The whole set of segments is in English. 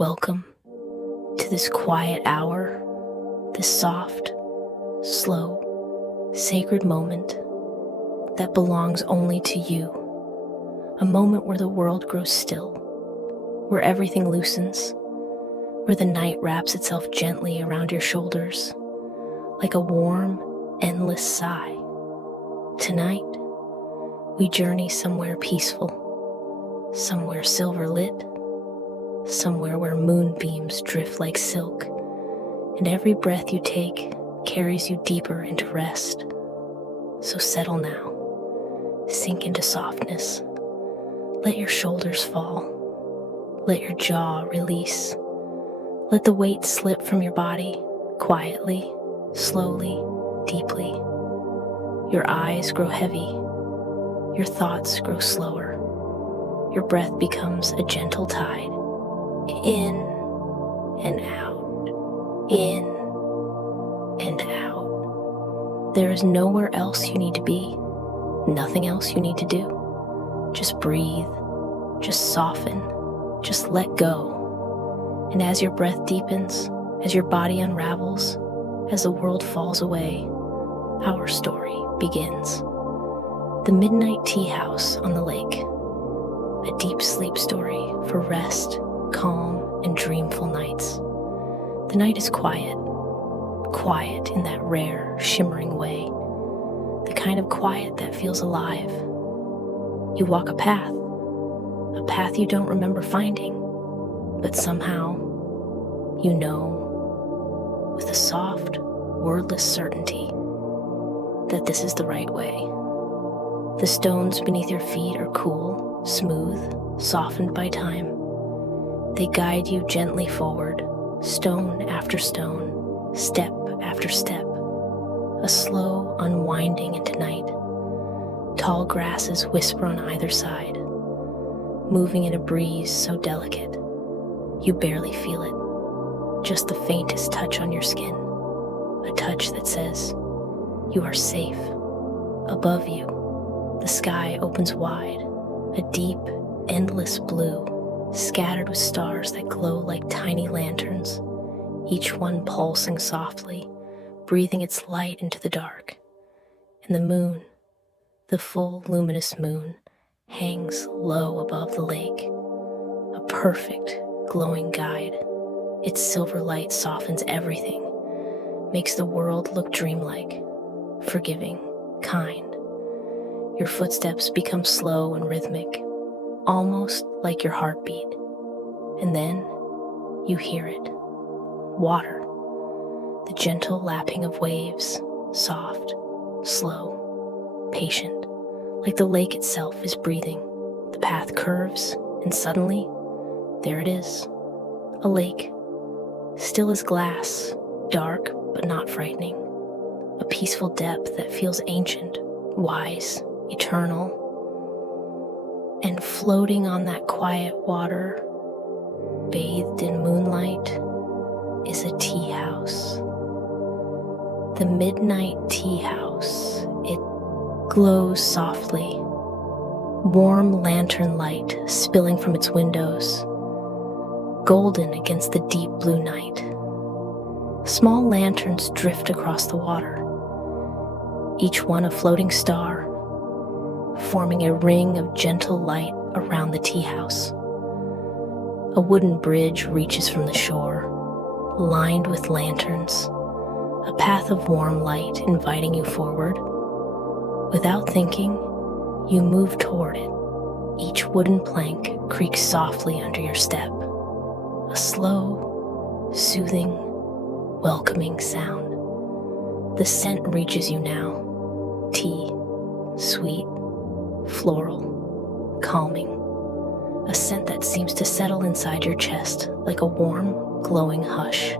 Welcome to this quiet hour, this soft, slow, sacred moment that belongs only to you. A moment where the world grows still, where everything loosens, where the night wraps itself gently around your shoulders, like a warm, endless sigh. Tonight, we journey somewhere peaceful, somewhere silver lit, somewhere where moonbeams drift like silk, and every breath you take carries you deeper into rest. So settle now, sink into softness, let your shoulders fall, let your jaw release, let the weight slip from your body quietly, slowly, deeply. Your eyes grow heavy, your thoughts grow slower, your breath becomes a gentle tide. In and out, in and out. There is nowhere else you need to be, nothing else you need to do. Just breathe, just soften, just let go. And as your breath deepens, as your body unravels, as the world falls away, our story begins. The Midnight Tea House on the Lake, a deep sleep story for rest, calm, and dreamful nights. The night is quiet, quiet in that rare, shimmering way, the kind of quiet that feels alive. You walk a path you don't remember finding, but somehow, you know, with a soft, wordless certainty, that this is the right way. The stones beneath your feet are cool, smooth, softened by time. They guide you gently forward, stone after stone, step after step, a slow unwinding into night. Tall grasses whisper on either side, moving in a breeze so delicate, you barely feel it, just the faintest touch on your skin, a touch that says, you are safe. Above you, the sky opens wide, a deep, endless blue, scattered with stars that glow like tiny lanterns, each one pulsing softly, breathing its light into the dark. And the moon, the full luminous moon, hangs low above the lake, a perfect glowing guide. Its silver light softens everything, makes the world look dreamlike, forgiving, kind. Your footsteps become slow and rhythmic, almost like your heartbeat. And then you hear it. Water. The gentle lapping of waves, soft, slow, patient, like the lake itself is breathing. The path curves, and suddenly, there it is. A lake, still as glass, dark but not frightening. A peaceful depth that feels ancient, wise, eternal. And floating on that quiet water, bathed in moonlight, is a tea house. The Midnight Tea House. It glows softly, warm lantern light spilling from its windows, golden against the deep blue night. Small lanterns drift across the water, each one a floating star, forming a ring of gentle light around the tea house. A wooden bridge reaches from the shore, lined with lanterns, a path of warm light inviting you forward. Without thinking, you move toward it. Each wooden plank creaks softly under your step, a slow, soothing, welcoming sound. The scent reaches you now, tea, sweet, floral, calming. A scent that seems to settle inside your chest like a warm, glowing hush.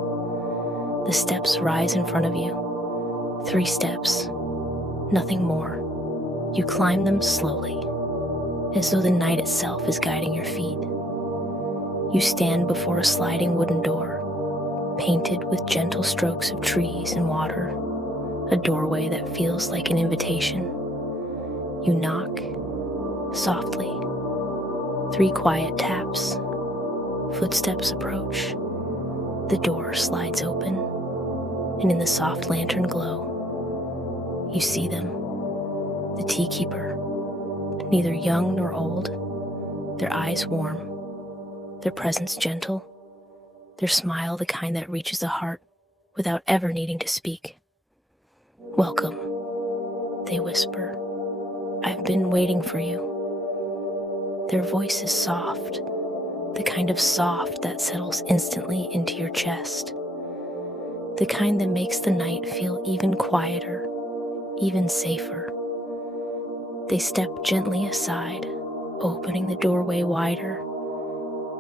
The steps rise in front of you. 3 steps, nothing more. You climb them slowly, as though the night itself is guiding your feet. You stand before a sliding wooden door, painted with gentle strokes of trees and water, a doorway that feels like an invitation. You knock, softly. 3 quiet taps. Footsteps approach. The door slides open, and in the soft lantern glow, you see them, the tea keeper, neither young nor old, their eyes warm, their presence gentle, their smile the kind that reaches the heart without ever needing to speak. "Welcome," they whisper. "I've been waiting for you." Their voice is soft, the kind of soft that settles instantly into your chest, the kind that makes the night feel even quieter, even safer. They step gently aside, opening the doorway wider,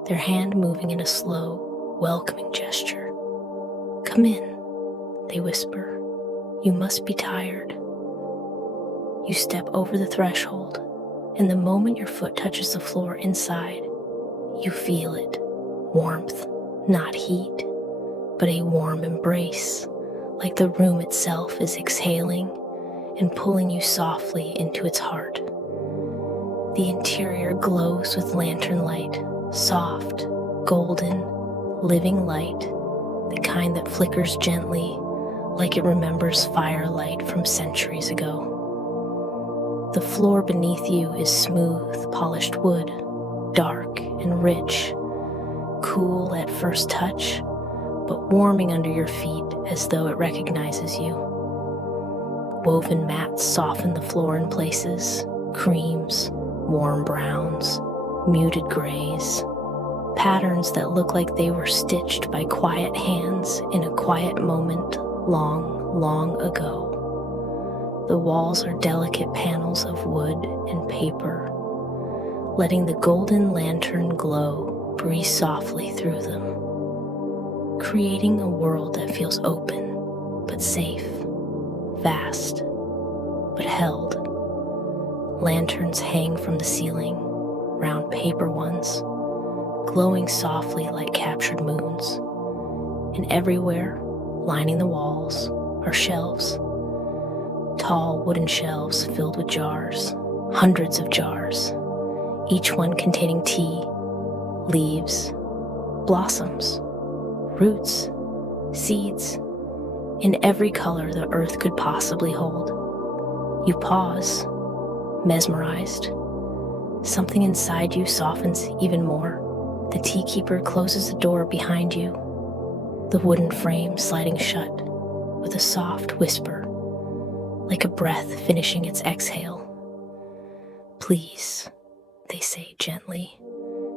their hand moving in a slow, welcoming gesture. "Come in," they whisper. "You must be tired." You step over the threshold, and the moment your foot touches the floor inside, you feel it. Warmth, not heat, but a warm embrace, like the room itself is exhaling and pulling you softly into its heart. The interior glows with lantern light, soft, golden, living light, the kind that flickers gently, like it remembers firelight from centuries ago. The floor beneath you is smooth, polished wood, dark and rich, cool at first touch, but warming under your feet as though it recognizes you. Woven mats soften the floor in places, creams, warm browns, muted grays, patterns that look like they were stitched by quiet hands in a quiet moment long, long ago. The walls are delicate panels of wood and paper, letting the golden lantern glow breeze softly through them, creating a world that feels open but safe, vast but held. Lanterns hang from the ceiling, round paper ones, glowing softly like captured moons, and everywhere, lining the walls, are shelves. Tall wooden shelves filled with jars, hundreds of jars, each one containing tea, leaves, blossoms, roots, seeds, in every color the earth could possibly hold. You pause, mesmerized. Something inside you softens even more. The tea keeper closes the door behind you, the wooden frame sliding shut with a soft whisper, like a breath finishing its exhale. "Please," they say gently,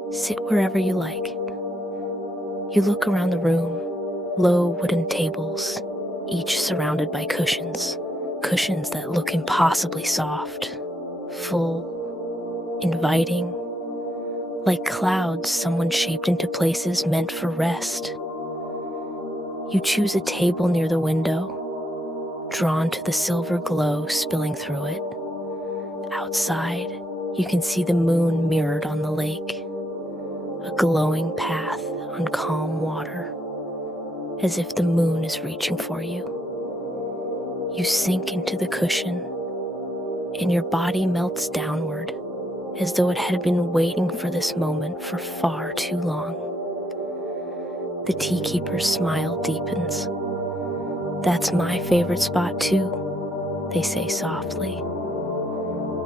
"sit wherever you like." You look around the room, low wooden tables, each surrounded by cushions, cushions that look impossibly soft, full, inviting, like clouds someone shaped into places meant for rest. You choose a table near the window, drawn to the silver glow spilling through it. Outside, you can see the moon mirrored on the lake, a glowing path on calm water, as if the moon is reaching for you. You sink into the cushion, and your body melts downward, as though it had been waiting for this moment for far too long. The tea keeper's smile deepens. "That's my favorite spot too," they say softly.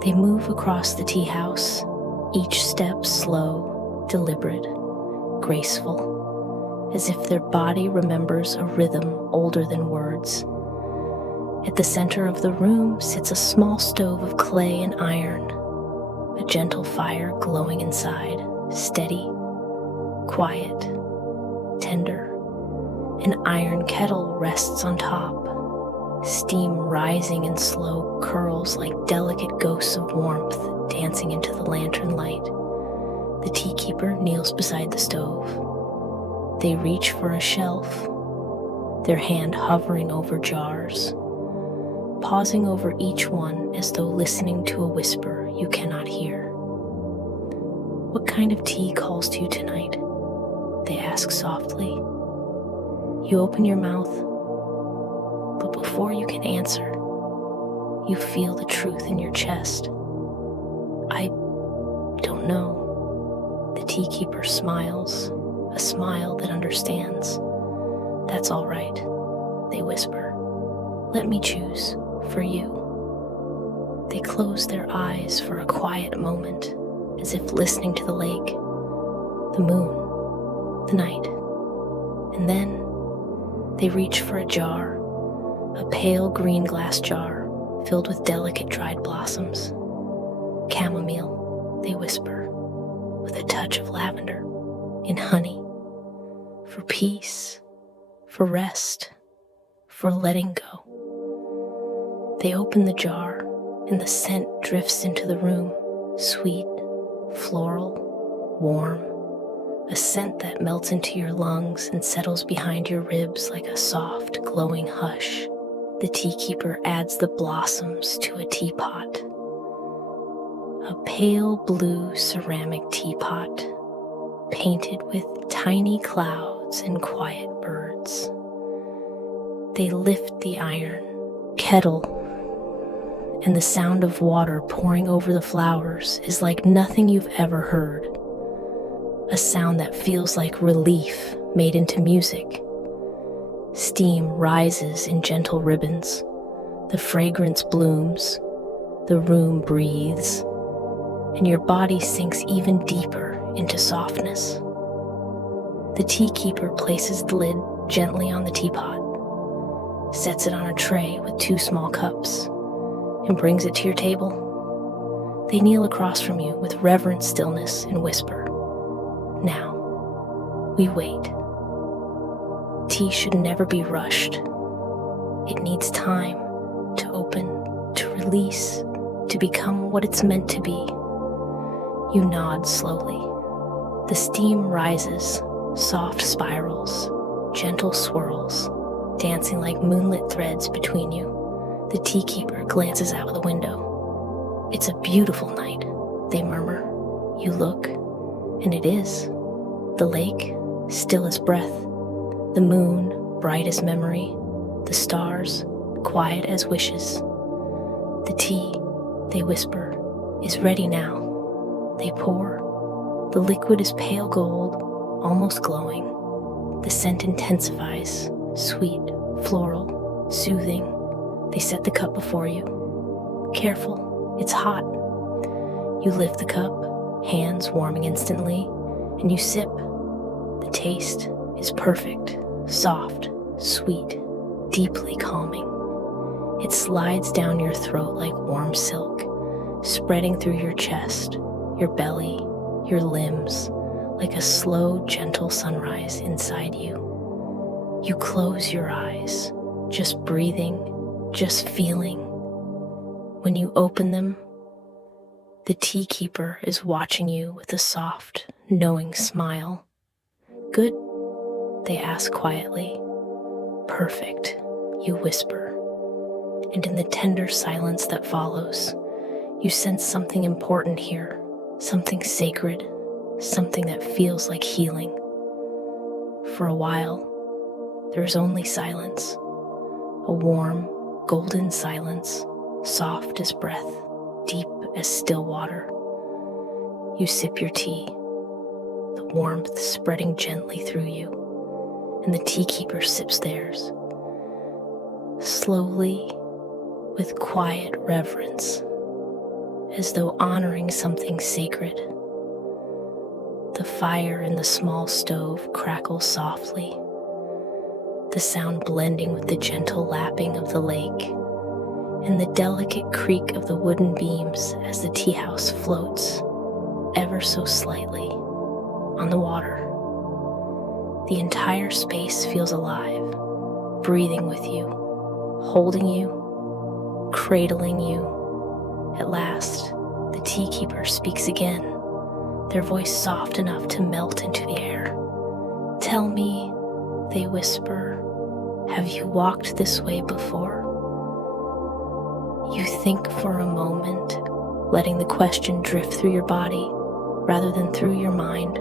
They move across the tea house, each step slow, deliberate, graceful, as if their body remembers a rhythm older than words. At the center of the room sits a small stove of clay and iron, a gentle fire glowing inside, steady, quiet, tender. An iron kettle rests on top, steam rising in slow curls like delicate ghosts of warmth dancing into the lantern light. The tea keeper kneels beside the stove. They reach for a shelf, their hand hovering over jars, pausing over each one as though listening to a whisper you cannot hear. "What kind of tea calls to you tonight?" they ask softly. You open your mouth, but before you can answer, you feel the truth in your chest. "I don't know." The tea keeper smiles, a smile that understands. "That's all right," they whisper. "Let me choose for you." They close their eyes for a quiet moment, as if listening to the lake, the moon, the night. And then they reach for a jar, a pale green glass jar filled with delicate dried blossoms. "Chamomile," they whisper, with a touch of lavender, in honey, for peace, for rest, for letting go. They open the jar, and the scent drifts into the room, sweet, floral, warm, a scent that melts into your lungs and settles behind your ribs like a soft, glowing hush. The teakeeper adds the blossoms to a teapot, a pale blue ceramic teapot, painted with tiny clouds and quiet birds. They lift the iron kettle, and the sound of water pouring over the flowers is like nothing you've ever heard. A sound that feels like relief made into music. Steam rises in gentle ribbons. The fragrance blooms. The room breathes. And your body sinks even deeper into softness. The teakeeper places the lid gently on the teapot, sets it on a tray with 2 small cups, and brings it to your table. They kneel across from you with reverent stillness and whisper, "Now, we wait." Tea should never be rushed. It needs time to open, to release, to become what it's meant to be. You nod slowly. The steam rises, soft spirals, gentle swirls, dancing like moonlit threads between you. The teakeeper glances out the window. "It's a beautiful night," they murmur. You look, and it is. The lake, still as breath. The moon, bright as memory. The stars, quiet as wishes. The tea, they whisper, is ready now. They pour. The liquid is pale gold, almost glowing. The scent intensifies, sweet, floral, soothing. They set the cup before you. "Careful, it's hot." You lift the cup, hands warming instantly, and you sip. The taste is perfect, soft, sweet, deeply calming. It slides down your throat like warm silk, spreading through your chest, your belly, your limbs, like a slow, gentle sunrise inside you. You close your eyes, just breathing, just feeling. When you open them, the teakeeper is watching you with a soft, knowing smile. "Good?" they ask quietly. "Perfect," you whisper. And in the tender silence that follows, you sense something important here, something sacred, something that feels like healing. For a while, there is only silence, a warm, golden silence, soft as breath, deep as still water. You sip your tea, the warmth spreading gently through you, and the teakeeper sips theirs. Slowly, with quiet reverence, as though honoring something sacred. The fire in the small stove crackles softly, the sound blending with the gentle lapping of the lake and the delicate creak of the wooden beams as the tea house floats, ever so slightly, on the water. The entire space feels alive, breathing with you, holding you, cradling you. At last, the teakeeper speaks again, their voice soft enough to melt into the air. "Tell me," they whisper, "have you walked this way before?" You think for a moment, letting the question drift through your body rather than through your mind.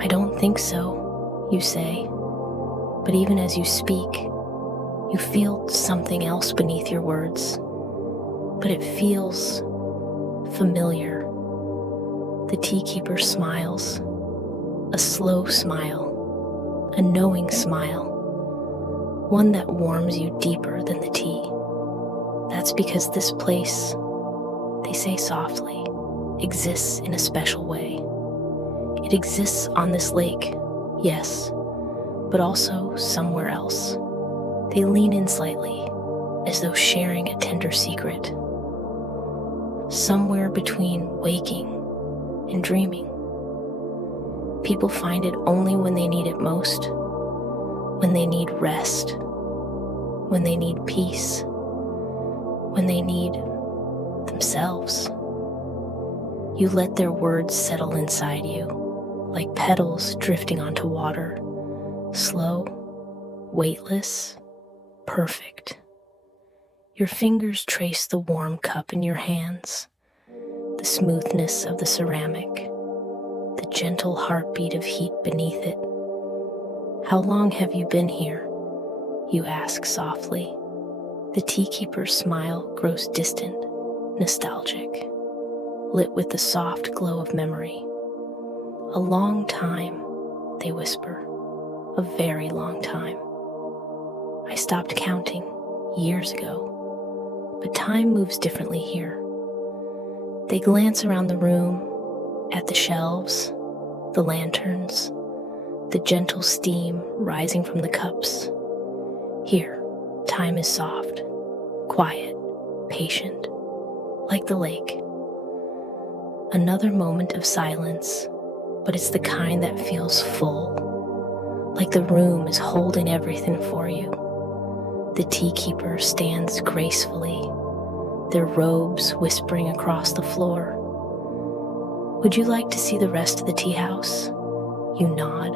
"I don't think so," you say, but even as you speak, you feel something else beneath your words, but it feels familiar. The teakeeper smiles. A slow smile, a knowing smile, one that warms you deeper than the tea. That's because this place, they say softly, exists in a special way. It exists on this lake, yes, but also somewhere else. They lean in slightly, as though sharing a tender secret. Somewhere between waking and dreaming. People find it only when they need it most, when they need rest, when they need peace, when they need themselves. You let their words settle inside you, like petals drifting onto water, slow, weightless, perfect. Your fingers trace the warm cup in your hands, the smoothness of the ceramic, the gentle heartbeat of heat beneath it. How long have you been here? You ask softly. The teakeeper's smile grows distant, nostalgic, lit with the soft glow of memory. A long time, they whisper, a very long time. I stopped counting years ago, but time moves differently here. They glance around the room, at the shelves, the lanterns, the gentle steam rising from the cups. Here, time is soft, quiet, patient, like the lake. Another moment of silence, but it's the kind that feels full, like the room is holding everything for you. The teakeeper stands gracefully, their robes whispering across the floor. Would you like to see the rest of the tea house? You nod,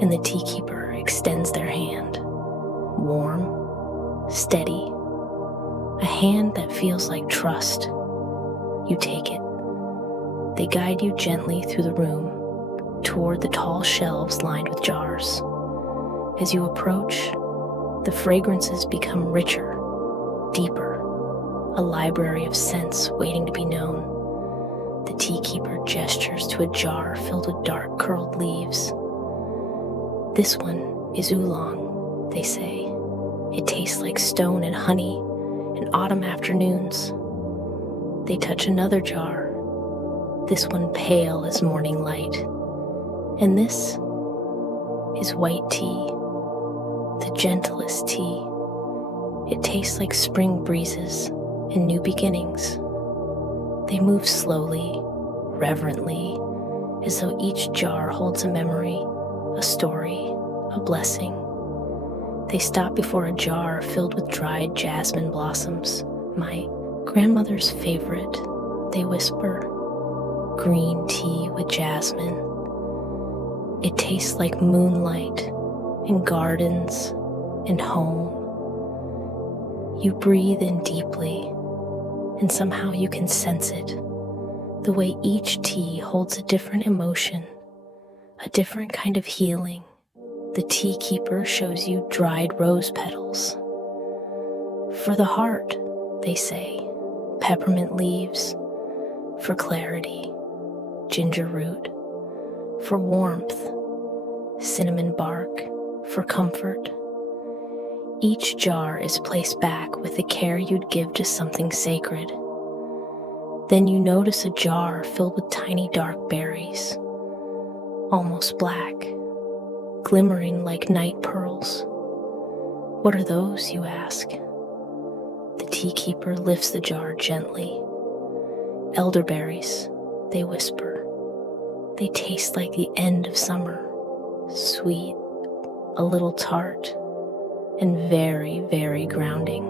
and the teakeeper extends their hand, warm, steady, a hand that feels like trust. You take it. They guide you gently through the room, toward the tall shelves lined with jars. As you approach, the fragrances become richer, deeper, a library of scents waiting to be known. The teakeeper gestures to a jar filled with dark curled leaves. This one is oolong, they say. It tastes like stone and honey in autumn afternoons. They touch another jar, this one pale as morning light. And this is white tea, the gentlest tea. It tastes like spring breezes and new beginnings. They move slowly, reverently, as though each jar holds a memory, a story, a blessing. They stop before a jar filled with dried jasmine blossoms, my grandmother's favorite, they whisper. Green tea with jasmine. It tastes like moonlight and gardens and home. You breathe in deeply, and somehow you can sense it, the way each tea holds a different emotion, a different kind of healing. The tea keeper shows you dried rose petals. For the heart, they say, peppermint leaves. For clarity, ginger root. For warmth, cinnamon bark. For comfort. Each jar is placed back with the care you'd give to something sacred. Then you notice a jar filled with tiny dark berries, almost black, glimmering like night pearls. What are those, you ask? The teakeeper lifts the jar gently. Elderberries, they whisper. They taste like the end of summer, sweet, a little tart, and very, very grounding.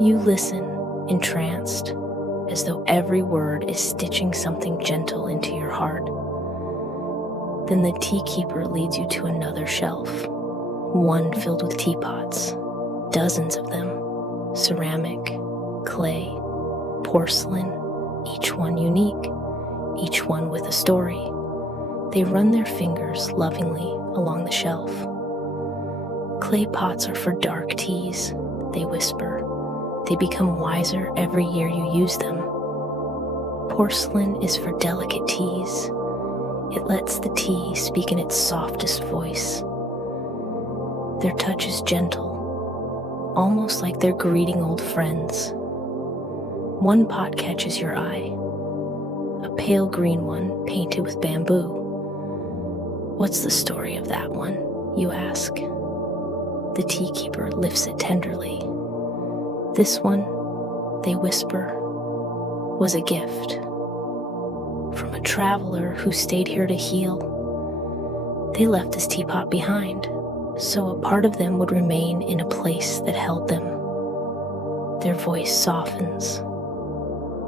You listen, entranced, as though every word is stitching something gentle into your heart. Then the tea keeper leads you to another shelf, one filled with teapots, dozens of them, ceramic, clay, porcelain, each one unique, each one with a story. They run their fingers lovingly along the shelf. Clay pots are for dark teas, they whisper. They become wiser every year you use them. Porcelain is for delicate teas. It lets the tea speak in its softest voice. Their touch is gentle, almost like they're greeting old friends. One pot catches your eye, a pale green one painted with bamboo. "What's the story of that one?" you ask. The tea keeper lifts it tenderly. "This one," they whisper, "was a gift from a traveler who stayed here to heal. They left this teapot behind, so a part of them would remain in a place that held them." Their voice softens,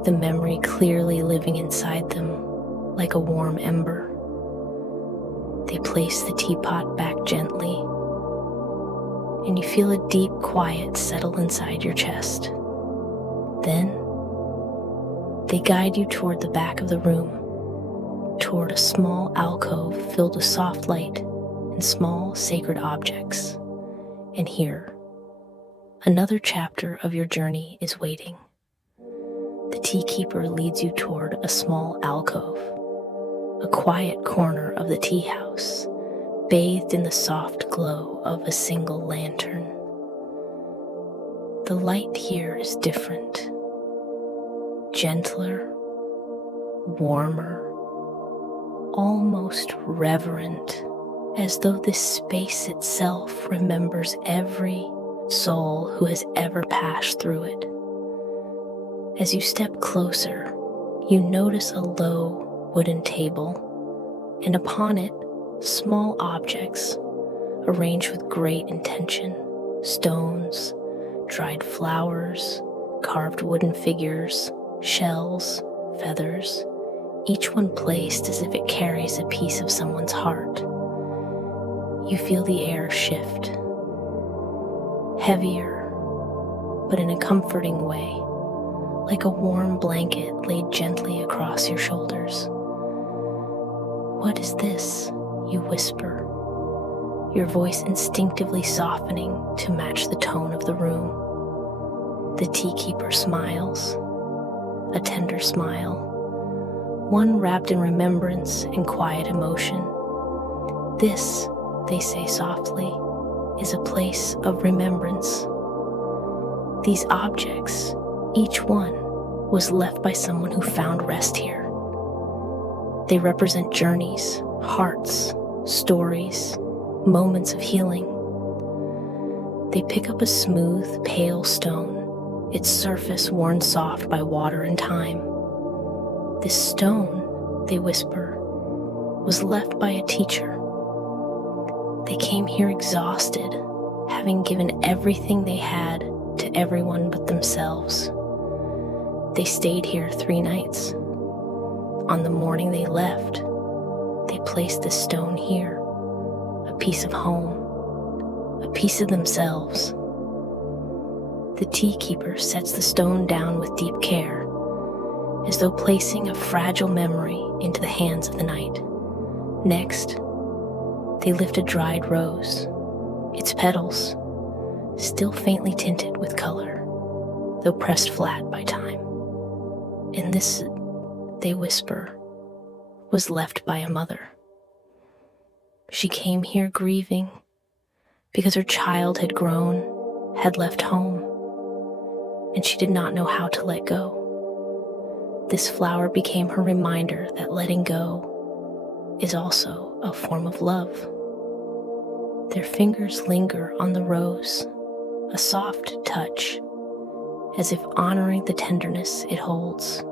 the memory clearly living inside them like a warm ember. They place the teapot back gently, and you feel a deep quiet settle inside your chest. Then, they guide you toward the back of the room, toward a small alcove filled with soft light and small sacred objects. And here, another chapter of your journey is waiting. The tea keeper leads you toward a small alcove, a quiet corner of the tea house, bathed in the soft glow of a single lantern. The light here is different, gentler, warmer, almost reverent, as though this space itself remembers every soul who has ever passed through it. As you step closer, you notice a low wooden table, and upon it, small objects arranged with great intention: stones, dried flowers, carved wooden figures, shells, feathers, each one placed as if it carries a piece of someone's heart. You feel the air shift, heavier, but in a comforting way, like a warm blanket laid gently across your shoulders. "What is this?" you whisper, your voice instinctively softening to match the tone of the room. The tea keeper smiles, a tender smile, one wrapped in remembrance and quiet emotion. "This," they say softly, "is a place of remembrance." These objects, each one, was left by someone who found rest here. They represent journeys, hearts, stories, moments of healing. They pick up a smooth, pale stone, its surface worn soft by water and time. "This stone," they whisper, "was left by a teacher. They came here exhausted, having given everything they had to everyone but themselves. They stayed here 3 nights. On the morning they left, they placed this stone here, a piece of home, a piece of themselves." The tea keeper sets the stone down with deep care, as though placing a fragile memory into the hands of the night. Next, they lift a dried rose, its petals still faintly tinted with color, though pressed flat by time. "And this," they whisper, "was left by a mother. She came here grieving because her child had grown, had left home, and she did not know how to let go. This flower became her reminder that letting go is also a form of love." Their fingers linger on the rose, a soft touch, as if honoring the tenderness it holds.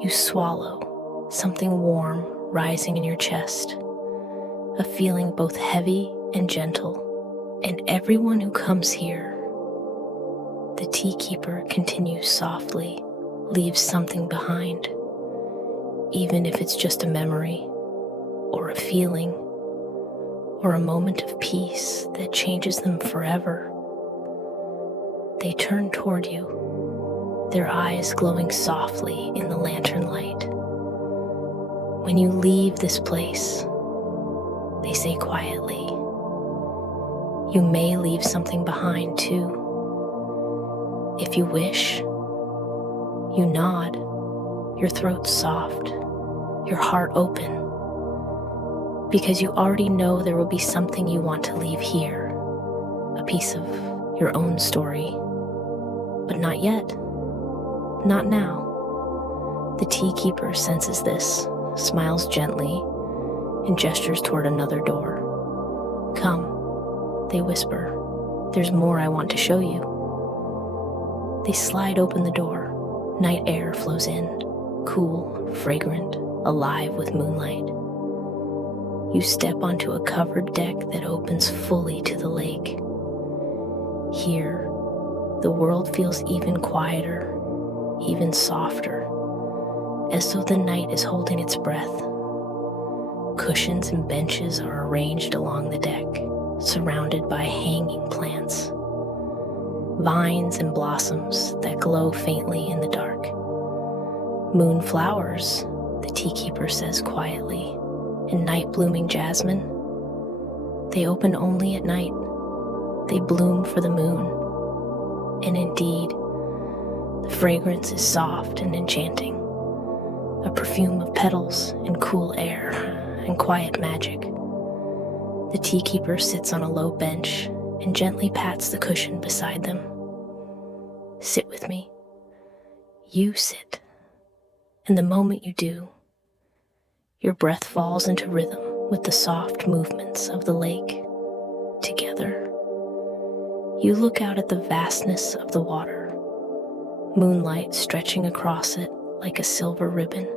You swallow, something warm rising in your chest, a feeling both heavy and gentle. "And everyone who comes here," the tea keeper continues softly, "leaves something behind, even if it's just a memory, or a feeling, or a moment of peace that changes them forever." They turn toward you, their eyes glowing softly in the lantern light. "When you leave this place," they say quietly, "you may leave something behind too. If you wish." You nod, your throat soft, your heart open. because you already know there will be something you want to leave here, a piece of your own story. But not yet. Not now. The tea keeper senses this, smiles gently, and gestures toward another door. Come, they whisper. There's more I want to show you. They slide open the door. Night air flows in, cool, fragrant, alive with moonlight. You step onto a covered deck that opens fully to the lake. Here, the world feels even quieter, even softer, as though the night is holding its breath. Cushions and benches are arranged along the deck, surrounded by hanging plants, vines and blossoms that glow faintly in the dark. Moonflowers, the tea keeper says quietly, and night-blooming jasmine. They open only at night. They bloom for the moon. And indeed, the fragrance is soft and enchanting, a perfume of petals and cool air and quiet magic. The tea keeper sits on a low bench and gently pats the cushion beside them. Sit with me. You sit. And the moment you do, your breath falls into rhythm with the soft movements of the lake. Together, you look out at the vastness of the water, moonlight stretching across it like a silver ribbon,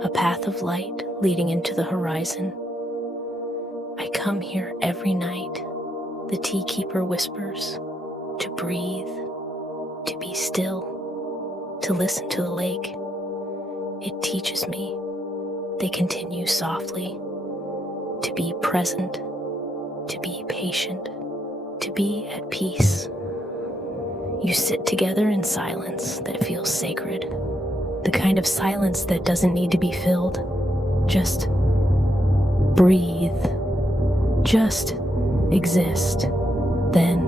a path of light leading into the horizon. I come here every night, the tea keeper whispers, to breathe, to be still, to listen to the lake. It teaches me, they continue softly, to be present, to be patient, to be at peace. You sit together in silence that feels sacred, the kind of silence that doesn't need to be filled. Just breathe, just exist. Then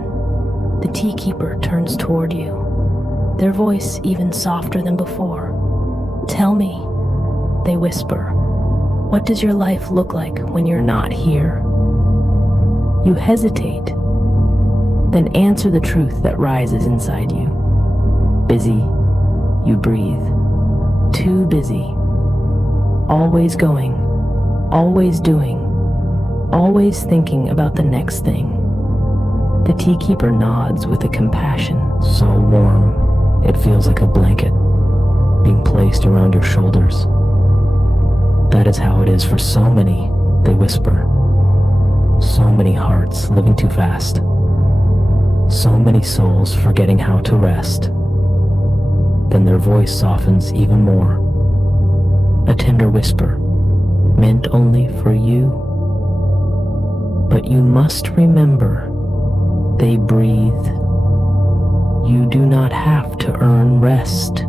the tea keeper turns toward you, their voice even softer than before. Tell me, they whisper, what does your life look like when you're not here? You hesitate, then answer the truth that rises inside you. Busy, you breathe. Too busy. Always going, always doing, always thinking about the next thing. The tea keeper nods with a compassion so warm it feels like a blanket being placed around your shoulders. That is how it is for so many, they whisper. So many hearts living too fast. So many souls forgetting how to rest. Then their voice softens even more. A tender whisper, meant only for you. But you must remember, they breathe. You do not have to earn rest.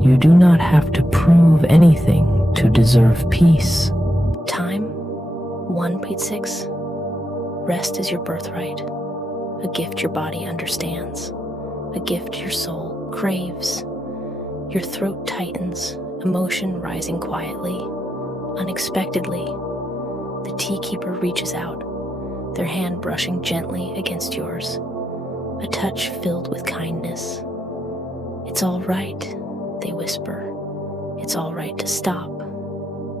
You do not have to prove anything to deserve peace. Time 1.6. Rest is your birthright, a gift your body understands, a gift your soul craves. Your throat tightens, emotion rising quietly, unexpectedly. The tea keeper reaches out, their hand brushing gently against yours, a touch filled with kindness. It's all right, they whisper. It's all right to stop.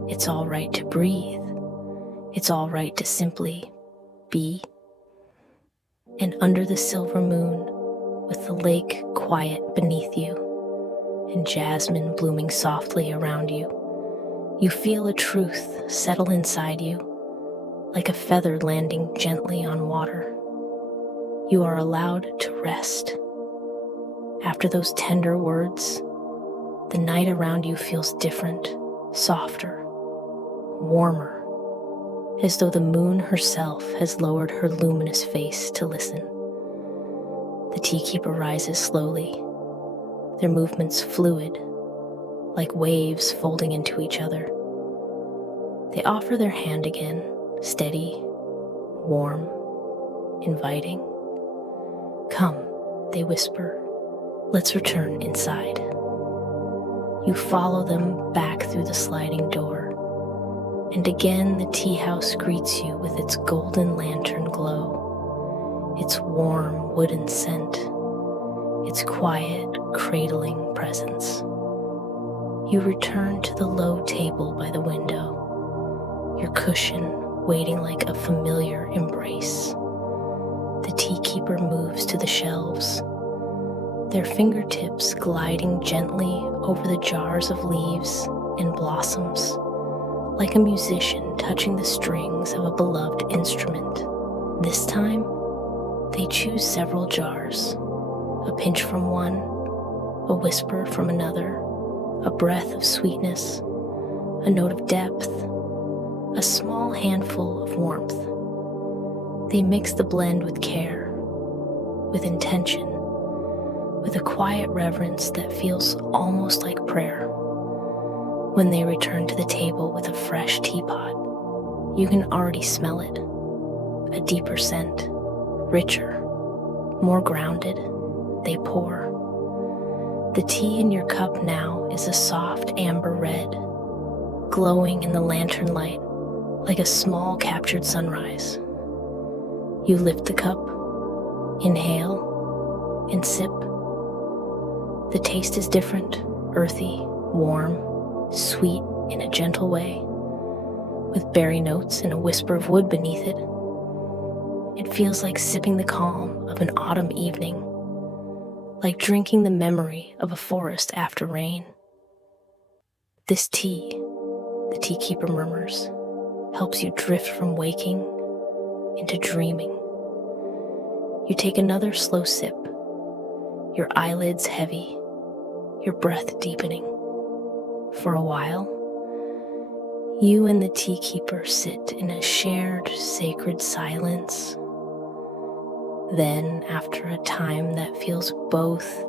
It's all right to breathe. It's all right to simply be. And under the silver moon, with the lake quiet beneath you, and jasmine blooming softly around you, you feel a truth settle inside you, like a feather landing gently on water. You are allowed to rest. After those tender words, the night around you feels different, softer, warmer, as though the moon herself has lowered her luminous face to listen. The tea keeper rises slowly, their movements fluid, like waves folding into each other. They offer their hand again, steady, warm, inviting. Come, they whisper, let's return inside. You follow them back through the sliding door, And again the tea house greets you with its golden lantern glow, its warm wooden scent, its quiet, cradling presence. You return to the low table by the window, your cushion waiting like a familiar embrace. The tea keeper moves to the shelves, their fingertips gliding gently over the jars of leaves and blossoms, like a musician touching the strings of a beloved instrument. This time, they choose several jars, a pinch from one, a whisper from another, a breath of sweetness, a note of depth, a small handful of warmth. They mix the blend with care, with intention, with a quiet reverence that feels almost like prayer. When they return to the table with a fresh teapot, you can already smell it. A deeper scent, richer, more grounded, they pour. The tea in your cup now is a soft amber red, glowing in the lantern light like a small captured sunrise. You lift the cup, inhale, and sip. The taste is different, earthy, warm, sweet in a gentle way, with berry notes and a whisper of wood beneath it. It feels like sipping the calm of an autumn evening, like drinking the memory of a forest after rain. This tea, the tea keeper murmurs, helps you drift from waking into dreaming. You take another slow sip, your eyelids heavy, your breath deepening. For a while, you and the tea keeper sit in a shared sacred silence. Then, after a time that feels both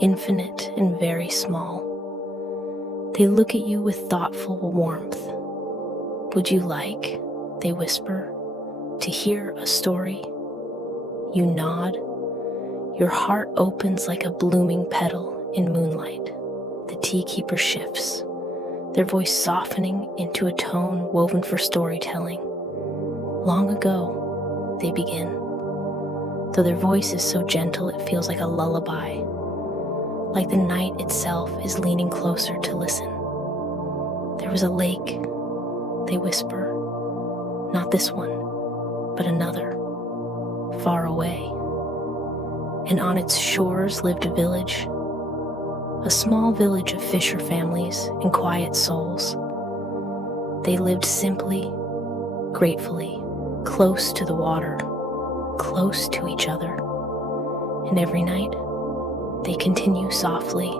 infinite and very small, they look at you with thoughtful warmth. Would you like, they whisper, to hear a story? You nod. Your heart opens like a blooming petal in moonlight. The tea keeper shifts, their voice softening into a tone woven for storytelling. Long ago, they begin. Though their voice is so gentle it feels like a lullaby, like the night itself is leaning closer to listen. There was a lake, they whisper, not this one, but another, far away. And on its shores lived a village, a small village of fisher families and quiet souls. They lived simply, gratefully, close to the water, close to each other. And every night, they continue softly,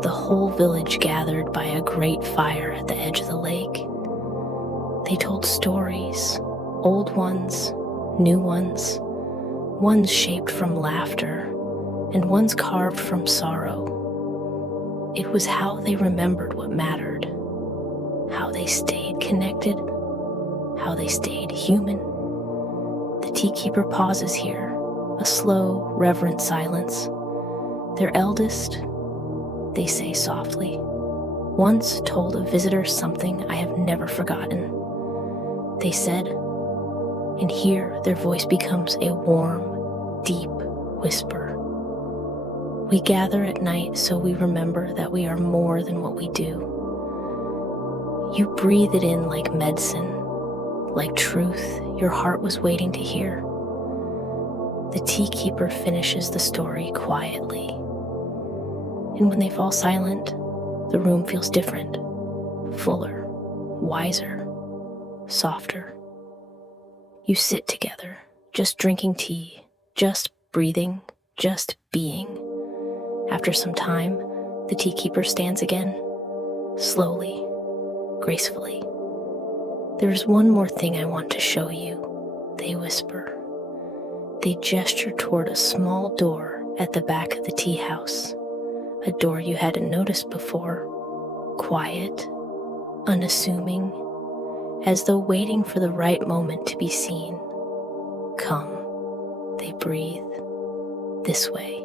the whole village gathered by a great fire at the edge of the lake. They told stories, old ones, new ones shaped from laughter, and ones carved from sorrow. It was how they remembered what mattered, how they stayed connected, how they stayed human. The tea keeper pauses here, a slow, reverent silence. Their eldest, they say softly, once told a visitor something I have never forgotten. They said, and here their voice becomes a warm, deep whisper. We gather at night so we remember that we are more than what we do. You breathe it in like medicine, like truth your heart was waiting to hear. The tea keeper finishes the story quietly. And when they fall silent, the room feels different, fuller, wiser, softer. You sit together, just drinking tea, just breathing, just being. After some time, the tea keeper stands again, slowly, gracefully. There's one more thing I want to show you, they whisper. They gesture toward a small door at the back of the tea house, a door you hadn't noticed before, quiet, unassuming, as though waiting for the right moment to be seen. Come, they breathe, this way,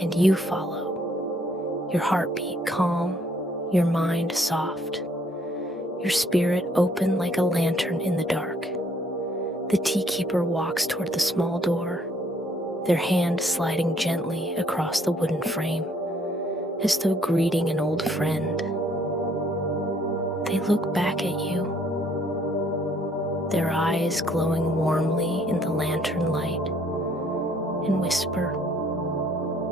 and you follow, your heartbeat calm, your mind soft, your spirit open like a lantern in the dark. The teakeeper walks toward the small door, their hand sliding gently across the wooden frame, as though greeting an old friend. They look back at you, their eyes glowing warmly in the lantern light, and whisper,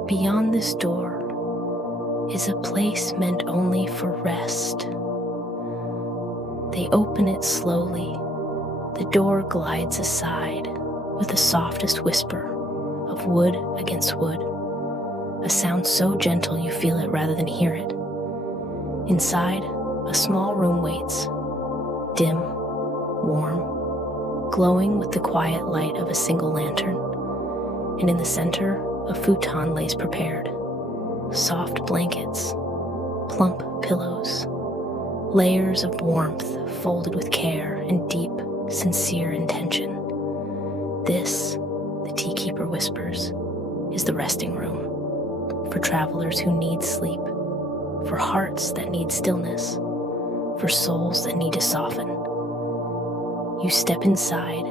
"Beyond this door is a place meant only for rest." They open it slowly. The door glides aside with the softest whisper of wood against wood, a sound so gentle you feel it rather than hear it. Inside, a small room waits, dim, warm, glowing with the quiet light of a single lantern, and in the center, a futon lays prepared. Soft blankets, plump pillows, layers of warmth folded with care and deep, sincere intention. This, the teakeeper whispers, is the resting room for travelers who need sleep, for hearts that need stillness, for souls that need to soften. You step inside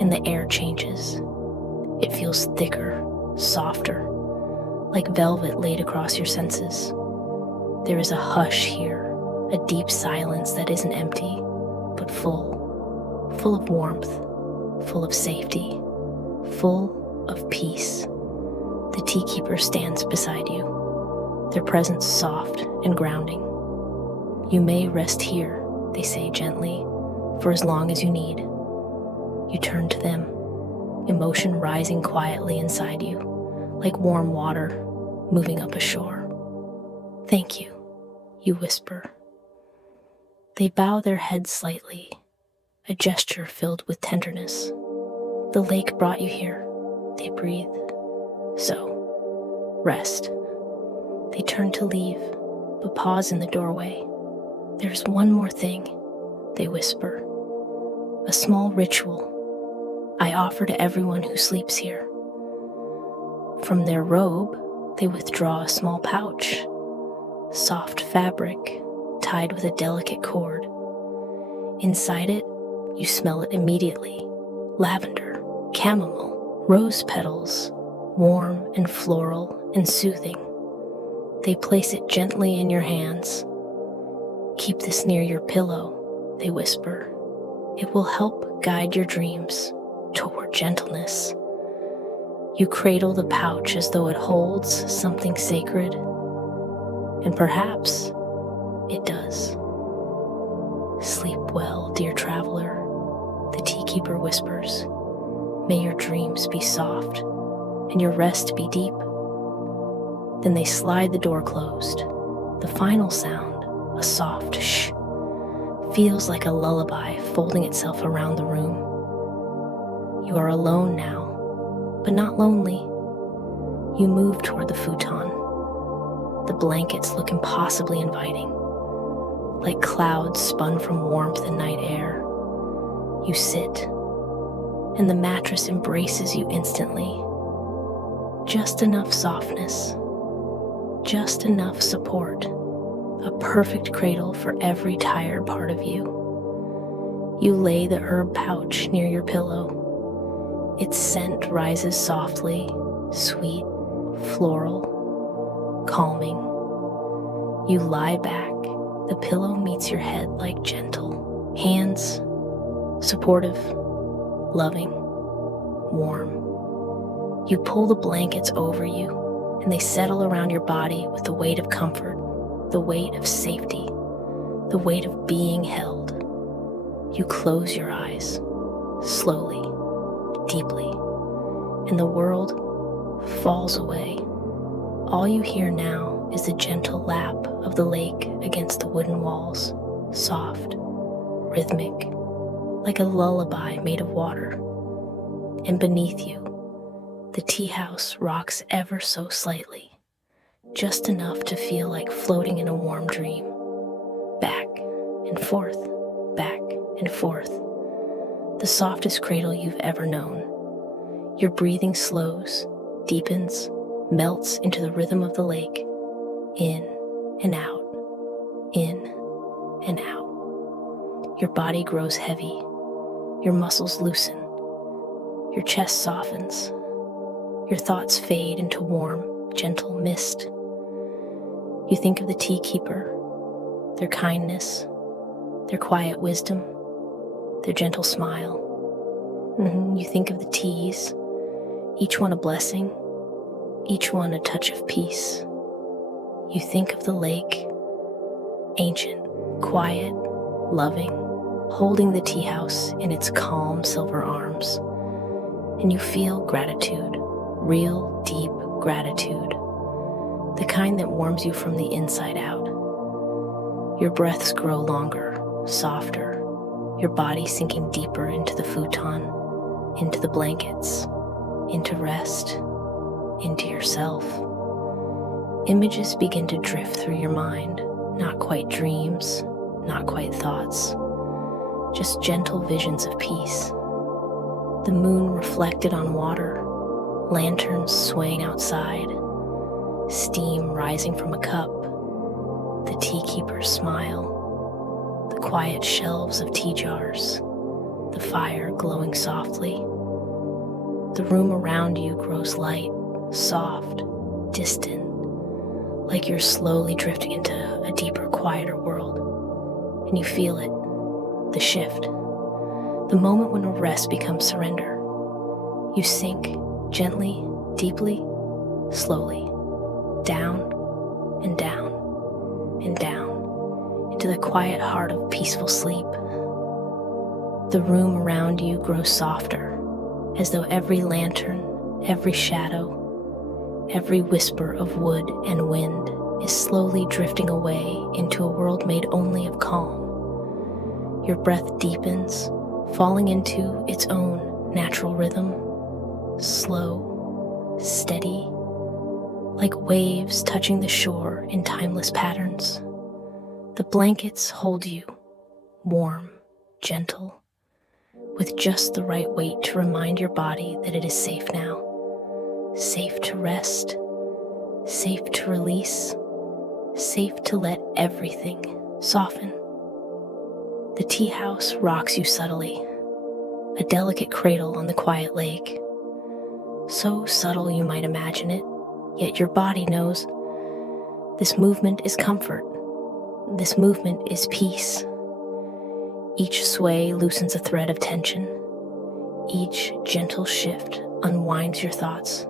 and the air changes. It feels thicker, softer, like velvet laid across your senses. There is a hush here, a deep silence that isn't empty, but full of warmth, full of safety, full of peace. The teakeeper stands beside you, their presence soft and grounding. "You may rest here," they say gently, "for as long as you need." You turn to them, emotion rising quietly inside you, like warm water moving up a shore. "Thank you," you whisper. They bow their heads slightly, a gesture filled with tenderness. "The lake brought you here," they breathe. "So, rest." They turn to leave, but pause in the doorway. "There's one more thing," they whisper. "A small ritual I offer to everyone who sleeps here." From their robe, they withdraw a small pouch, soft fabric tied with a delicate cord. Inside it, you smell it immediately: lavender, chamomile, rose petals, warm and floral and soothing. They place it gently in your hands. "Keep this near your pillow," they whisper. "It will help guide your dreams toward gentleness." You cradle the pouch as though it holds something sacred, and perhaps it does. "Sleep well, dear traveler," the teakeeper whispers. "May your dreams be soft and your rest be deep." Then they slide the door closed. The final sound, a soft shh, feels like a lullaby folding itself around the room. You are alone now, but not lonely. You move toward the futon. The blankets look impossibly inviting, like clouds spun from warmth and night air. You sit, and the mattress embraces you instantly. Just enough softness, just enough support, a perfect cradle for every tired part of you. You lay the herb pouch near your pillow. Its scent rises softly, sweet, floral, calming. You lie back, the pillow meets your head like gentle hands, supportive, loving, warm. You pull the blankets over you, and they settle around your body with the weight of comfort, the weight of safety, the weight of being held. You close your eyes, slowly, deeply, and the world falls away. All you hear now is the gentle lap of the lake against the wooden walls, soft, rhythmic, like a lullaby made of water. And beneath you, the tea house rocks ever so slightly, just enough to feel like floating in a warm dream. Back and forth, back and forth. The softest cradle you've ever known. Your breathing slows, deepens, melts into the rhythm of the lake, in and out, in and out. Your body grows heavy, your muscles loosen, your chest softens, your thoughts fade into warm, gentle mist. You think of the tea keeper, their kindness, their quiet wisdom, their gentle smile. You think of the teas, each one a blessing, each one a touch of peace. You think of the lake, ancient, quiet, loving, holding the tea house in its calm silver arms. And you feel gratitude, real, deep gratitude, the kind that warms you from the inside out. Your breaths grow longer, softer, your body sinking deeper into the futon, into the blankets, into rest, into yourself. Images begin to drift through your mind, not quite dreams, not quite thoughts, just gentle visions of peace. The moon reflected on water, lanterns swaying outside, steam rising from a cup, the tea keeper's smile, the quiet shelves of tea jars, the fire glowing softly. The room around you grows light, soft, distant, like you're slowly drifting into a deeper, quieter world. And you feel it, the shift, the moment when rest becomes surrender. You sink gently, deeply, slowly, down and down and down into the quiet heart of peaceful sleep. The room around you grows softer, as though every lantern, every shadow, every whisper of wood and wind is slowly drifting away into a world made only of calm. Your breath deepens, falling into its own natural rhythm, slow, steady, like waves touching the shore in timeless patterns. The blankets hold you, warm, gentle, with just the right weight to remind your body that it is safe now. Safe to rest, safe to release, safe to let everything soften. The tea house rocks you subtly, a delicate cradle on the quiet lake. So subtle you might imagine it, yet your body knows this movement is comfort. This movement is peace. Each sway loosens a thread of tension. Each gentle shift unwinds your thoughts.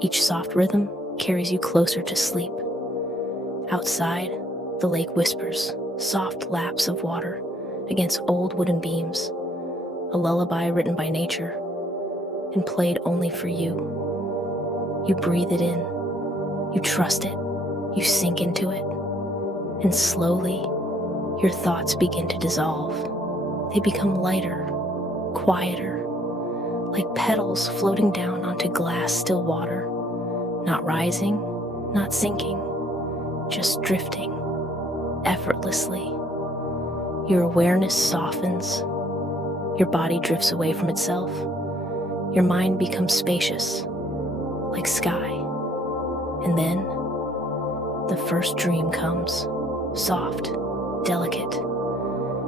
Each soft rhythm carries you closer to sleep. Outside, the lake whispers, soft laps of water against old wooden beams, a lullaby written by nature and played only for you. You breathe it in, you trust it, you sink into it, and slowly, your thoughts begin to dissolve. They become lighter, quieter, like petals floating down onto glass still water, not rising, not sinking, just drifting, effortlessly. Your awareness softens, your body drifts away from itself, your mind becomes spacious, like sky. And then, the first dream comes, soft, delicate,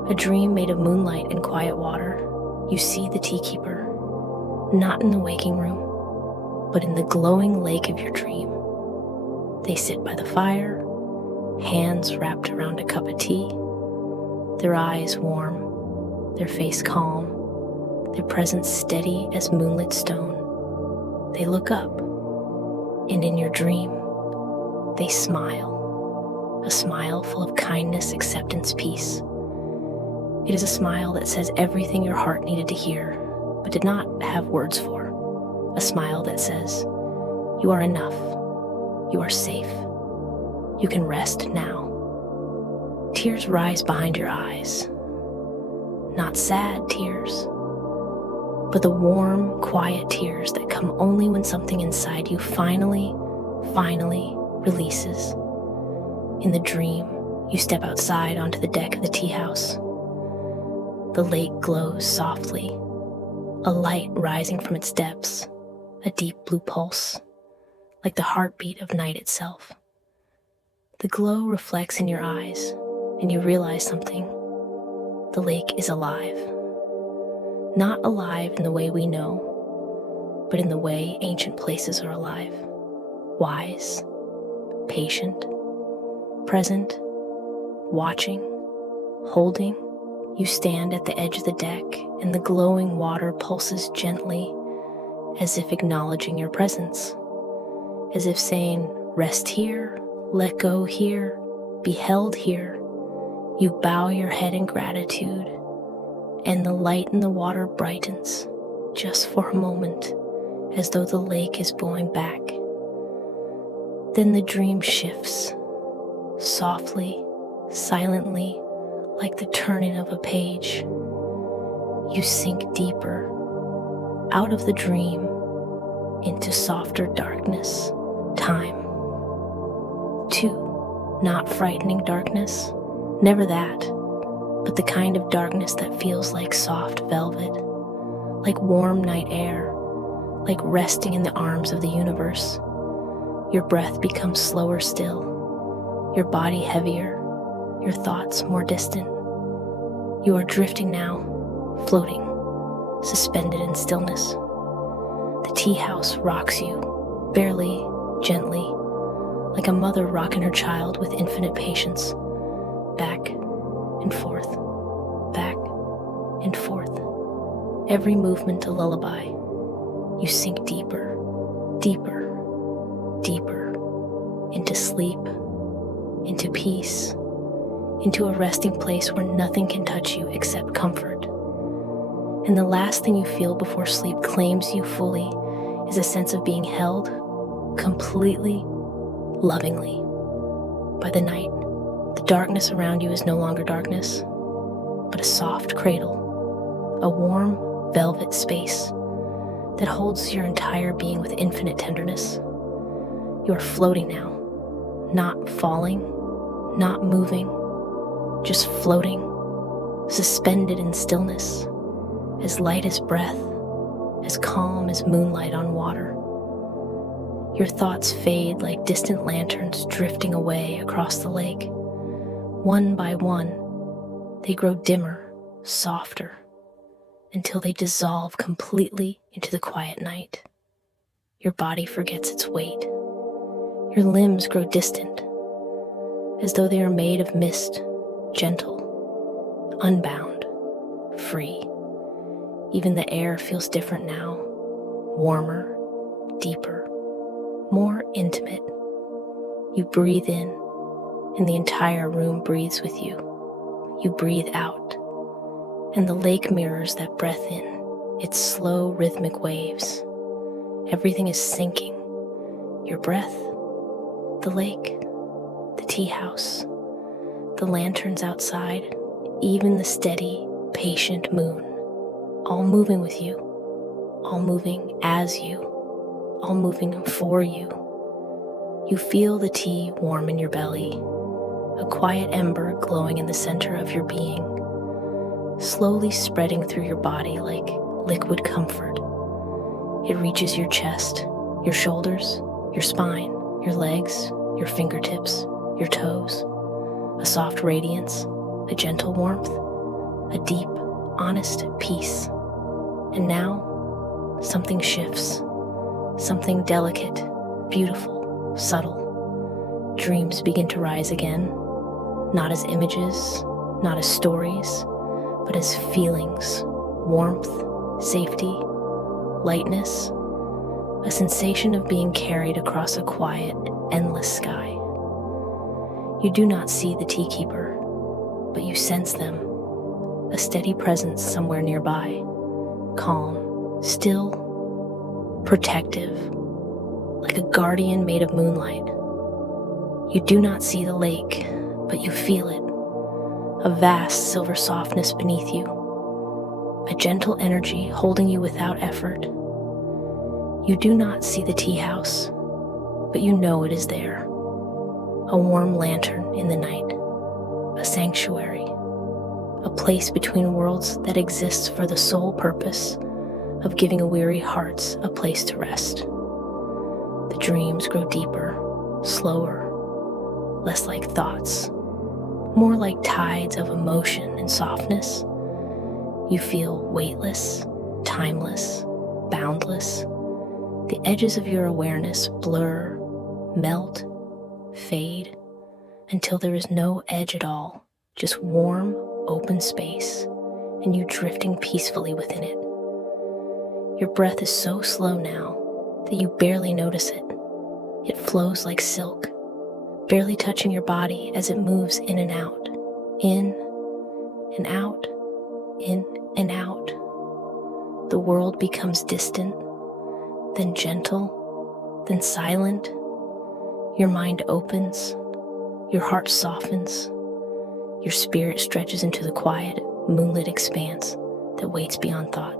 a dream made of moonlight and quiet water. You see the tea keeper, not in the waking room, but in the glowing lake of your dream. They sit by the fire, hands wrapped around a cup of tea, their eyes warm, their face calm, their presence steady as moonlit stone. They look up, and in your dream, they smile. A smile full of kindness, acceptance, peace. It is a smile that says everything your heart needed to hear, but did not have words for. A smile that says, you are enough. You are safe. You can rest now. Tears rise behind your eyes. Not sad tears, but the warm, quiet tears that come only when something inside you finally releases. In the dream, you step outside onto the deck of the tea house. The lake glows softly, a light rising from its depths, a deep blue pulse, like the heartbeat of night itself. The glow reflects in your eyes, and you realize something. the lake is alive. Not alive in the way we know, but in the way ancient places are alive. Wise, patient, present, watching, holding. You stand at the edge of the deck, and the glowing water pulses gently, as if acknowledging your presence, as if saying, rest here, let go here, be held here. You bow your head in gratitude, and the light in the water brightens, just for a moment, as though the lake is blowing back. Then the dream shifts, softly, silently, like the turning of a page. You sink deeper, out of the dream, into softer darkness, time. 2. Not frightening darkness, never that, but the kind of darkness that feels like soft velvet, like warm night air, like resting in the arms of the universe. Your breath becomes slower still, your body heavier, your thoughts more distant. You are drifting now, floating, suspended in stillness. The tea house rocks you, barely, gently, like a mother rocking her child with infinite patience, back and forth, back and forth. Every movement a lullaby. You sink deeper, deeper, deeper, into sleep, into peace, into a resting place where nothing can touch you except comfort. And the last thing you feel before sleep claims you fully is a sense of being held, completely, lovingly, by the night. The darkness around you is no longer darkness, but a soft cradle, a warm, velvet space that holds your entire being with infinite tenderness. You are floating now, not falling, not moving, just floating, suspended in stillness, as light as breath, as calm as moonlight on water. Your thoughts fade like distant lanterns drifting away across the lake. One by one, they grow dimmer, softer, until they dissolve completely into the quiet night. Your body forgets its weight. Your limbs grow distant, as though they are made of mist, gentle, unbound, free. Even the air feels different now, warmer, deeper, more intimate. You breathe in, and the entire room breathes with you. You breathe out, and the lake mirrors that breath in, its slow, rhythmic waves. Everything is sinking. Your breath, the lake, the tea house, the lanterns outside, even the steady, patient moon, all moving with you, all moving as you, all moving for you. You feel the tea warm in your belly, a quiet ember glowing in the center of your being, slowly spreading through your body like liquid comfort. It reaches your chest, your shoulders, your spine, your legs, your fingertips, your toes. A soft radiance, a gentle warmth, a deep, honest peace. And now, something shifts, something delicate, beautiful, subtle. Dreams begin to rise again, not as images, not as stories, but as feelings, warmth, safety, lightness, a sensation of being carried across a quiet, endless sky. You do not see the tea keeper, but you sense them, a steady presence somewhere nearby, calm, still, protective, like a guardian made of moonlight. You do not see the lake, but you feel it, a vast silver softness beneath you, a gentle energy holding you without effort. You do not see the tea house, but you know it is there, a warm lantern in the night, a sanctuary, a place between worlds that exists for the sole purpose of giving weary hearts a place to rest. The dreams grow deeper, slower, less like thoughts, more like tides of emotion and softness. You feel weightless, timeless, boundless. The edges of your awareness blur, melt, fade, until there is no edge at all, just warm, open space, and you drifting peacefully within it. Your breath is so slow now that you barely notice it. It flows like silk, barely touching your body as it moves in and out, in and out, in and out. The world becomes distant, then gentle, then silent. Your mind opens, your heart softens, your spirit stretches into the quiet, moonlit expanse that waits beyond thought.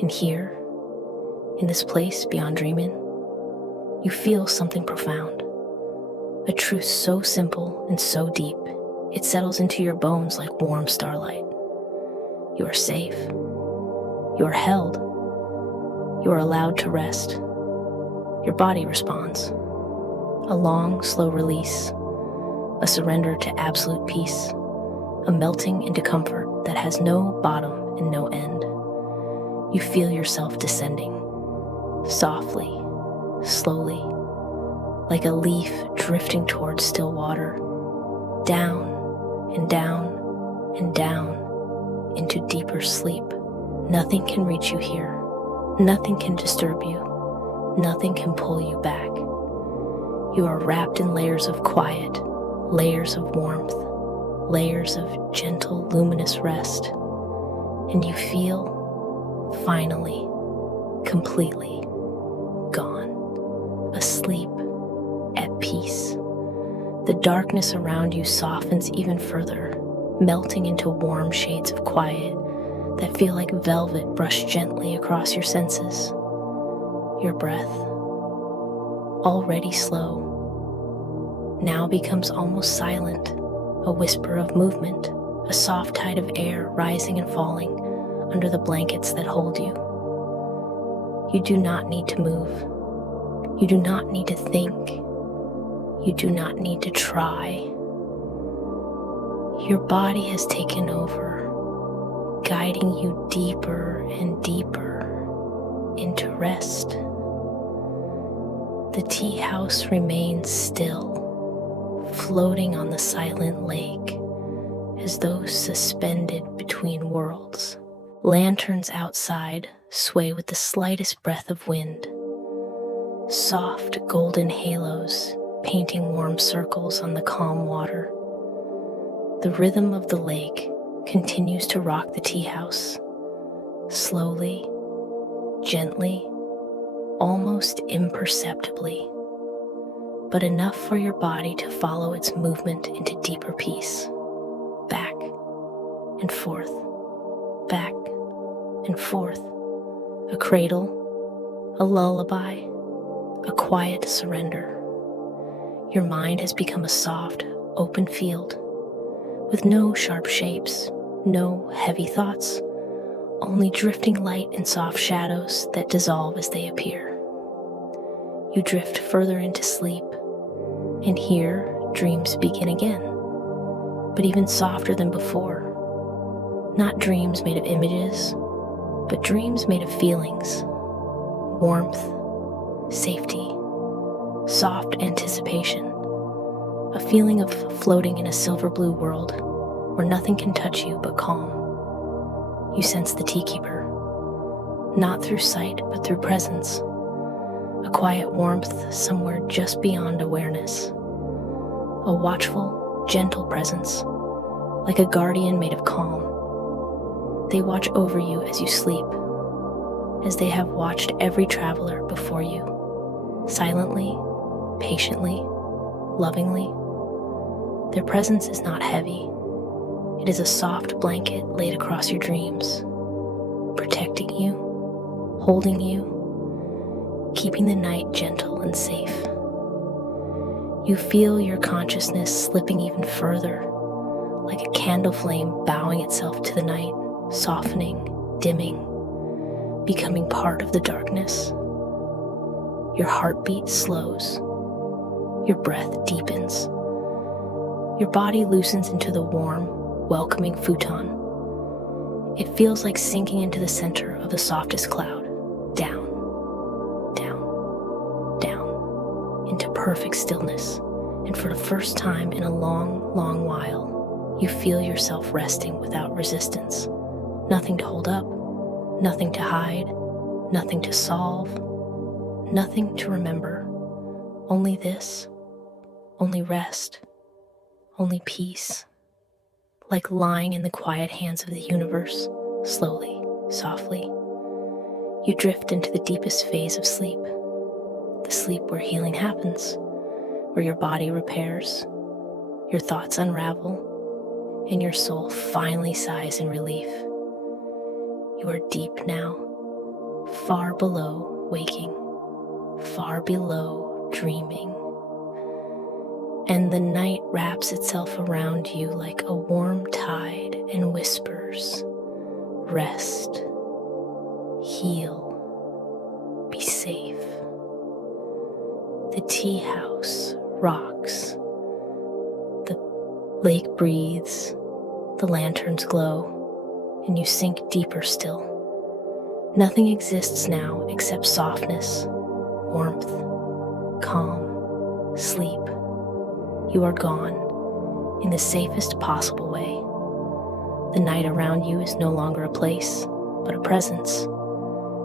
And here, in this place beyond dreaming, you feel something profound. A truth so simple and so deep, it settles into your bones like warm starlight. You are safe. You are held. You are allowed to rest. Your body responds. A long, slow release, a surrender to absolute peace, a melting into comfort that has no bottom and no end. You feel yourself descending, softly, slowly, like a leaf drifting towards still water, down and down and down into deeper sleep. Nothing can reach you here. Nothing can disturb you. Nothing can pull you back. You are wrapped in layers of quiet, layers of warmth, layers of gentle, luminous rest. And you feel, finally, completely gone, asleep, at peace. The darkness around you softens even further, melting into warm shades of quiet that feel like velvet brushed gently across your senses. Your breath, already slow, now becomes almost silent, a whisper of movement, a soft tide of air rising and falling under the blankets that hold you. You do not need to move. You do not need to think. You do not need to try. Your body has taken over, guiding you deeper and deeper into rest. The tea house remains still, floating on the silent lake, as though suspended between worlds. Lanterns outside sway with the slightest breath of wind. Soft golden halos painting warm circles on the calm water. The rhythm of the lake continues to rock the tea house, slowly, gently, almost imperceptibly, but enough for your body to follow its movement into deeper peace. Back and forth, back and forth. A cradle, a lullaby, a quiet surrender. Your mind has become a soft, open field, with no sharp shapes, no heavy thoughts, only drifting light and soft shadows that dissolve as they appear. You drift further into sleep, and here dreams begin again, but even softer than before. Not dreams made of images, but dreams made of feelings, warmth, safety, soft anticipation, a feeling of floating in a silver blue world where nothing can touch you but calm. You sense the teakeeper, not through sight but through presence, a quiet warmth somewhere just beyond awareness, a watchful, gentle presence, like a guardian made of calm. They watch over you as you sleep, as they have watched every traveler before you, silently, patiently, lovingly. Their presence is not heavy. It is a soft blanket laid across your dreams, protecting you, holding you, keeping the night gentle and safe. You feel your consciousness slipping even further, like a candle flame bowing itself to the night, softening, dimming, becoming part of the darkness. Your heartbeat slows. Your breath deepens. Your body loosens into the warm, welcoming futon. It feels like sinking into the center of the softest cloud, down, down, down, into perfect stillness. And for the first time in a long, long while, you feel yourself resting without resistance. Nothing to hold up, nothing to hide, nothing to solve, nothing to remember. Only this, only rest, only peace. Like lying in the quiet hands of the universe, slowly, softly, you drift into the deepest phase of sleep. The sleep where healing happens, where your body repairs, your thoughts unravel, and your soul finally sighs in relief. You are deep now, far below waking, far below dreaming. And the night wraps itself around you like a warm tide and whispers, rest, heal, be safe. The tea house rocks, the lake breathes, the lanterns glow, and you sink deeper still. Nothing exists now except softness, warmth, calm, sleep. You are gone in the safest possible way. The night around you is no longer a place, but a presence,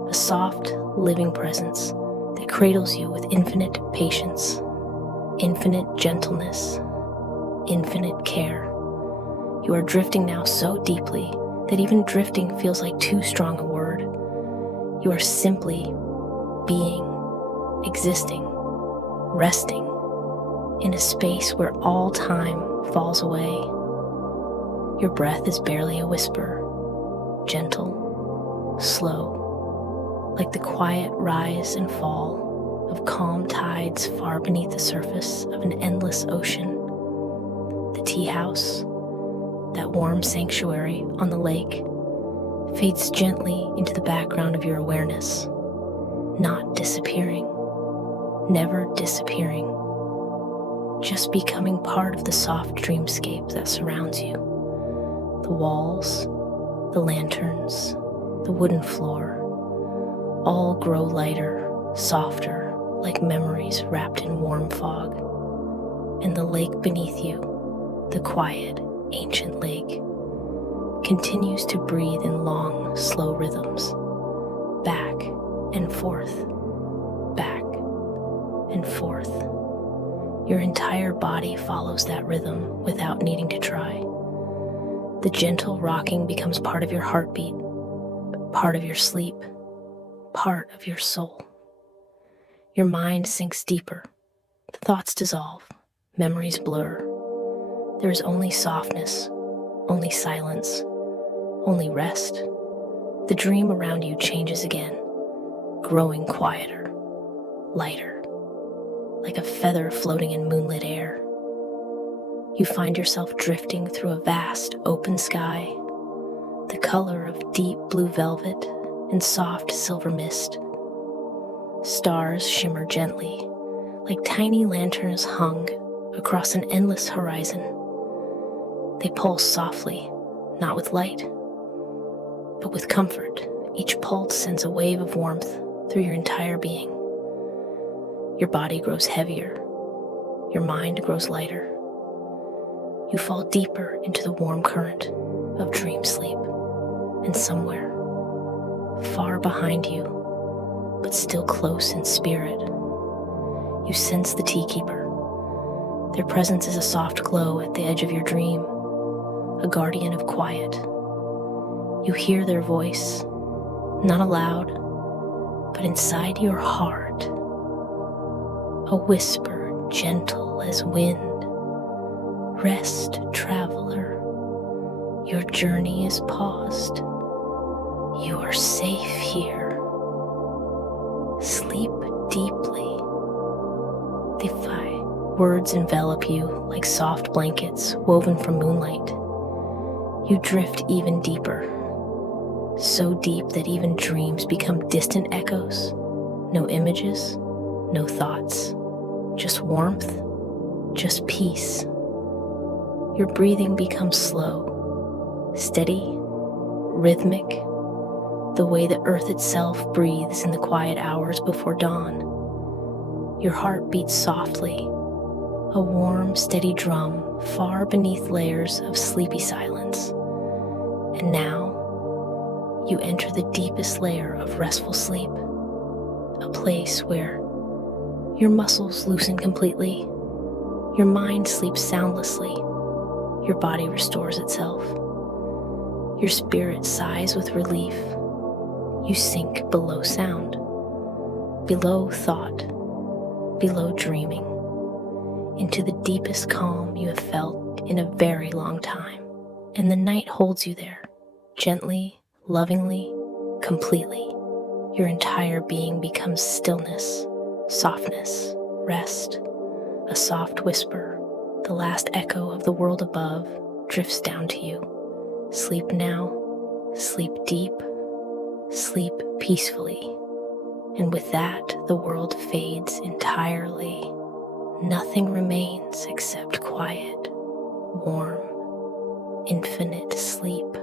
a soft, living presence that cradles you with infinite patience, infinite gentleness, infinite care. You are drifting now so deeply that even drifting feels like too strong a word. You are simply being, existing, resting, in a space where all time falls away. Your breath is barely a whisper, gentle, slow, like the quiet rise and fall of calm tides far beneath the surface of an endless ocean. The tea house, that warm sanctuary on the lake, fades gently into the background of your awareness, not disappearing, never disappearing, just becoming part of the soft dreamscape that surrounds you. The walls, the lanterns, the wooden floor, all grow lighter, softer, like memories wrapped in warm fog. And the lake beneath you, the quiet, ancient lake, continues to breathe in long, slow rhythms, back and forth, back and forth. Your entire body follows that rhythm without needing to try. The gentle rocking becomes part of your heartbeat, part of your sleep, part of your soul. Your mind sinks deeper, the thoughts dissolve, memories blur. There is only softness, only silence, only rest. The dream around you changes again, growing quieter, lighter, like a feather floating in moonlit air. You find yourself drifting through a vast open sky, the color of deep blue velvet and soft silver mist. Stars shimmer gently, like tiny lanterns hung across an endless horizon. They pulse softly, not with light, but with comfort. Each pulse sends a wave of warmth through your entire being. Your body grows heavier, your mind grows lighter. You fall deeper into the warm current of dream sleep, and somewhere, far behind you, but still close in spirit, you sense the tea keeper. Their presence is a soft glow at the edge of your dream, a guardian of quiet. You hear their voice, not aloud, but inside your heart, a whisper gentle as wind. Rest, traveler, your journey is paused. You are safe here. Sleep deeply. Words envelop you like soft blankets woven from moonlight. You drift even deeper, so deep that even dreams become distant echoes. No images, no thoughts, just warmth, just peace. Your breathing becomes slow, steady, rhythmic, the way the earth itself breathes in the quiet hours before dawn. Your heart beats softly, a warm, steady drum far beneath layers of sleepy silence. And now, you enter the deepest layer of restful sleep, a place where your muscles loosen completely, your mind sleeps soundlessly, your body restores itself, your spirit sighs with relief. You sink below sound, below thought, below dreaming, into the deepest calm you have felt in a very long time. And the night holds you there, gently, lovingly, completely. Your entire being becomes stillness, softness, rest, a soft whisper. The last echo of the world above drifts down to you. Sleep now, sleep deep, sleep peacefully. And with that, the world fades entirely. Nothing remains except quiet, warm, infinite sleep.